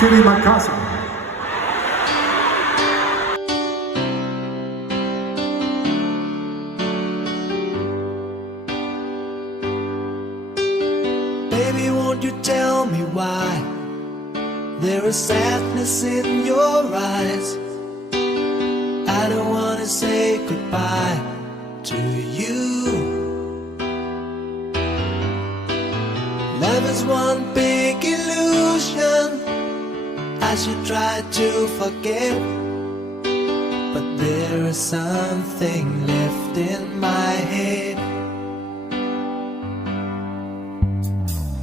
Terima kasih. Baby, won't you tell me why there is sadness in your eyes? I don't wanna say goodbye to you. Love is one big illusion I should try to forget, but there is something left in my head.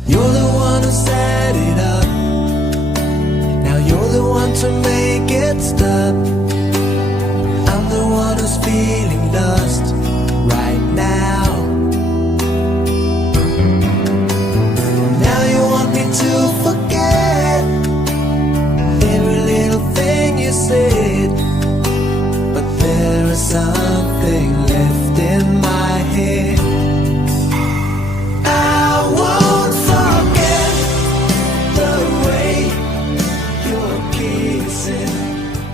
You're the one who set it up, now you're the one to make it stop. I'm the one who's feeling lost right now. Now you want me to forget every little thing you said, but there is something left in my head. I won't forget the way you're kissing,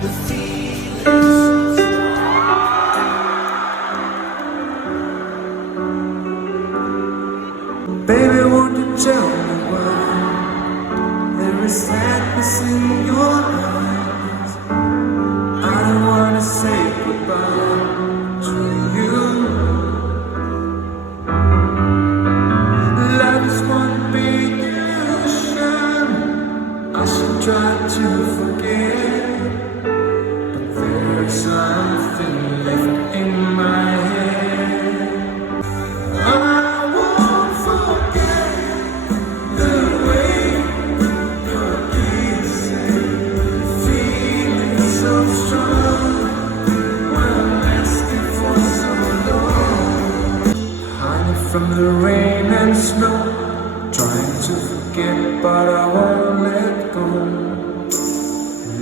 the feelings. Baby, won't you tell me why there is sadness in your eyes? I don't wanna say goodbye to you. Love is one big illusion I should try to forget, but there is something left in my head. I won't forget the way you're kissing, feeling so strong when lasting for so long. Hiding from the rain and snow, trying to forget but I won't let go.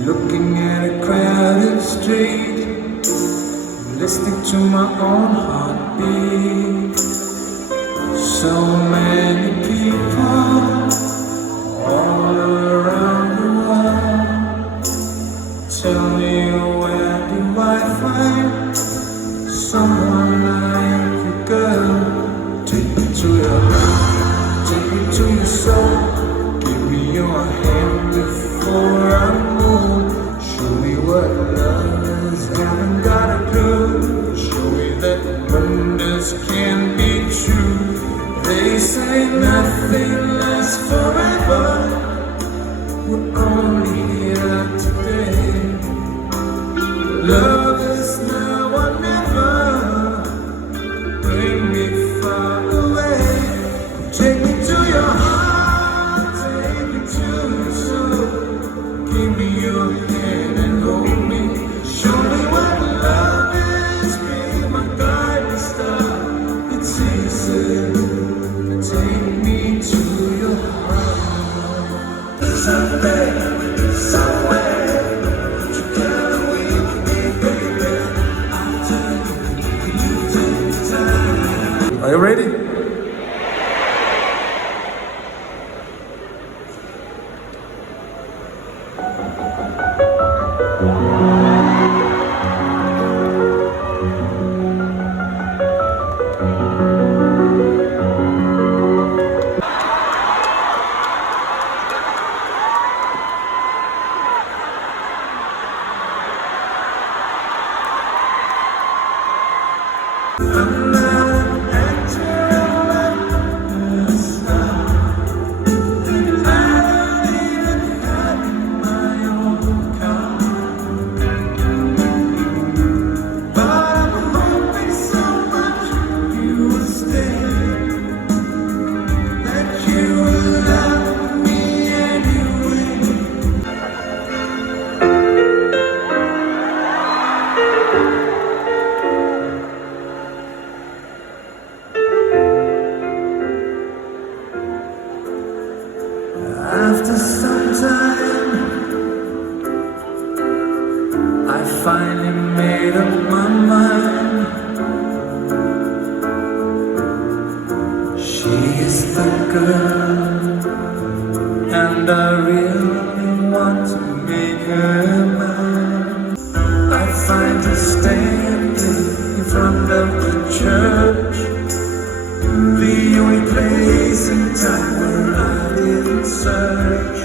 Looking at a crowded street, listening to my own heartbeat. So many people all around the world. Tell me, where do I find someone like you, girl? Take me to your heart, take me to your soul. Give me your hand before I move. Show me what love is, haven't got a clue. Show me that wonders can be true. They say nothing lasts forever. We're only here today. Love is now or never. Bring me far away. Take me to your heart, take me to your soul. Give me your hand and hold me. Show me what love is. Be my guiding star. It's easy. Take me to your heart. Someday, somewhere, together we will be, baby. I'll take you to the time. Are you ready? I'm not an actor, I'm not a star. I don't even have my own car, but I'm hoping so much you will stay, that you will love me anyway. After some time, I finally made up my mind. She is the girl, and I really want to make her mine. I find her standing in front of the church, the only place in time where I didn't search.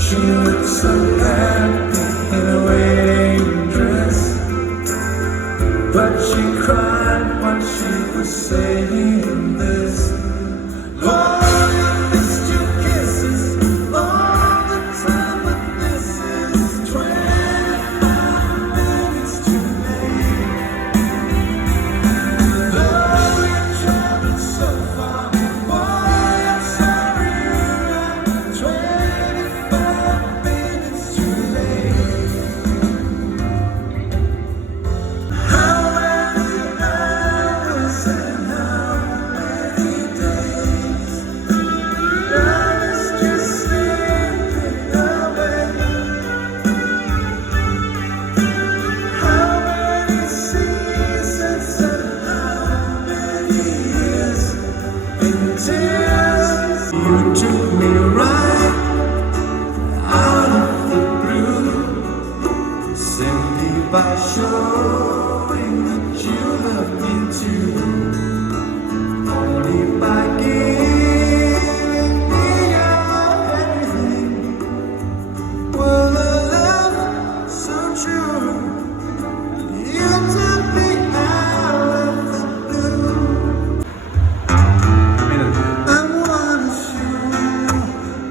She looks so happy in a wedding dress, but she cried while she was saying this. Lord, I missed your kisses all the time, but this is 25 minutes too late. Though you traveled so far, boy, I'm sorry you're 25 minutes too late. How many hours and how many days I was just slipping away? How many seasons and how many years in tears? You took me right out of the blue, simply by showing that you love me too, only by giving me your everything. Well, a love so true, you took me out of the blue. I wanna show you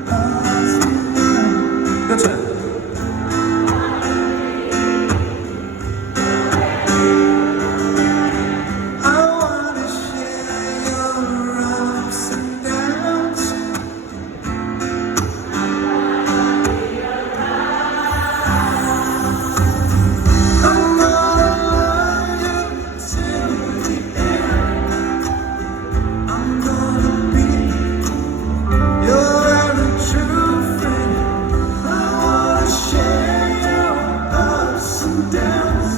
us tonight. Your turn. I wanna share your ups and downs. I'm gonna love you till the end. I'm gonna be your very true friend. I wanna share your ups and downs.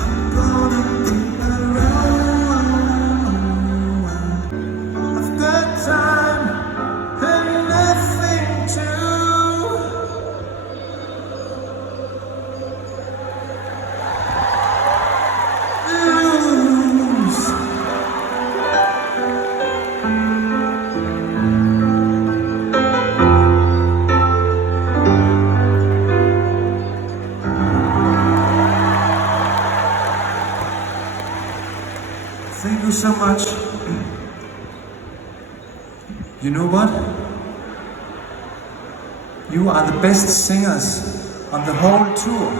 I'm gonna be around. I've got time and nothing to lose. Thank you so much. You know what? You are the best singers on the whole tour.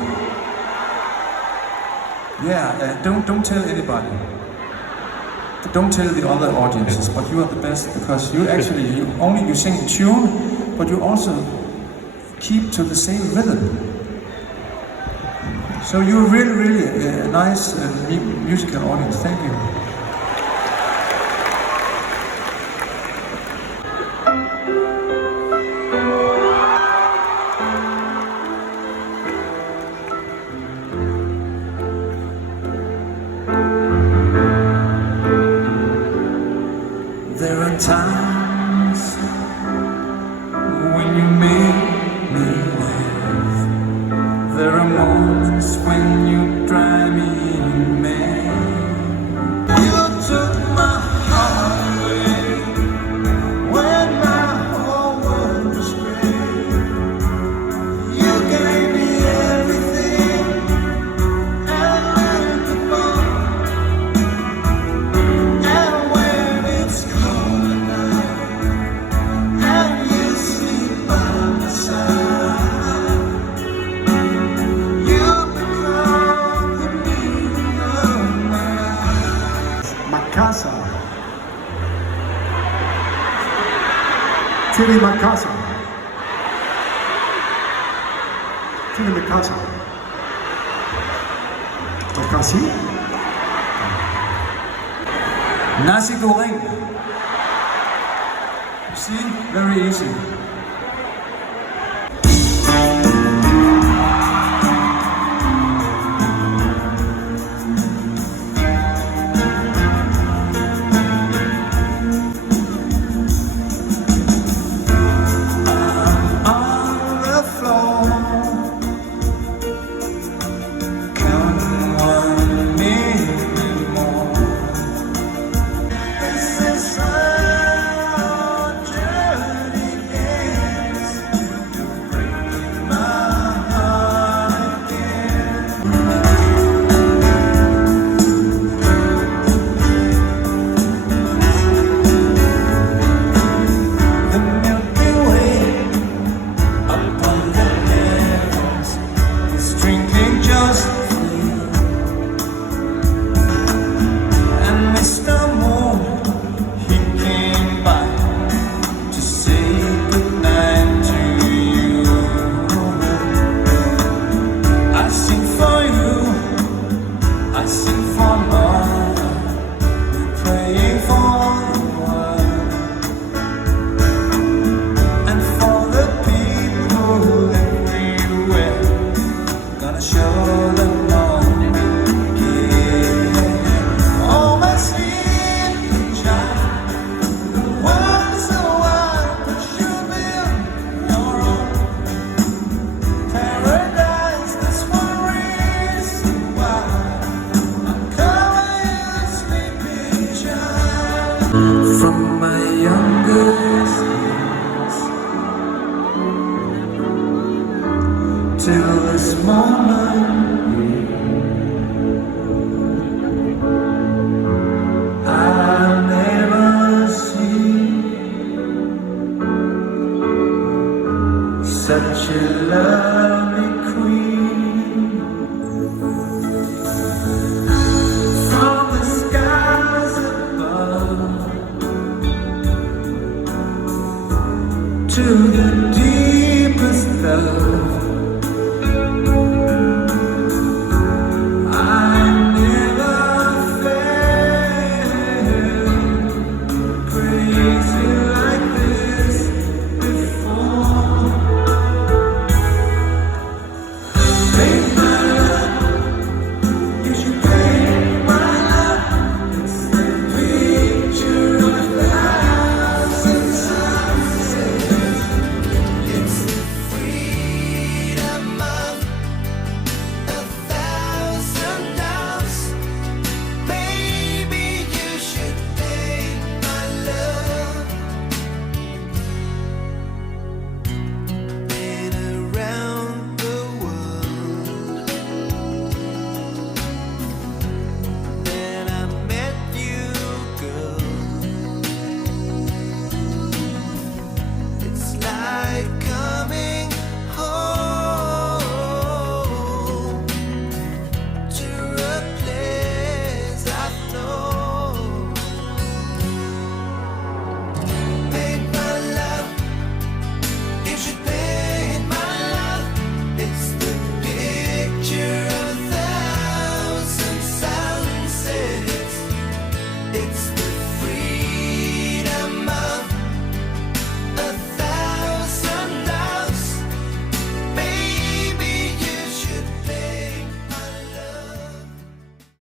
Yeah, don't tell anybody. Don't tell the other audiences, but you are the best because you actually you sing the tune, but you also keep to the same rhythm. So you're really a nice musical audience. Thank you. There are times when you make me laugh. There are moments when you drive me mad. You took my heart away when my whole world was gray. You gave me everything and let me go. And when it's cold at night and you sleep by my side, you become the meaning of my life. Makasa. Tilly Makasa. Tilly Makasa. Makasi. Nasi goreng. See, very easy. this moment. I'll never see such a lovely queen. From the skies above to the deepest love.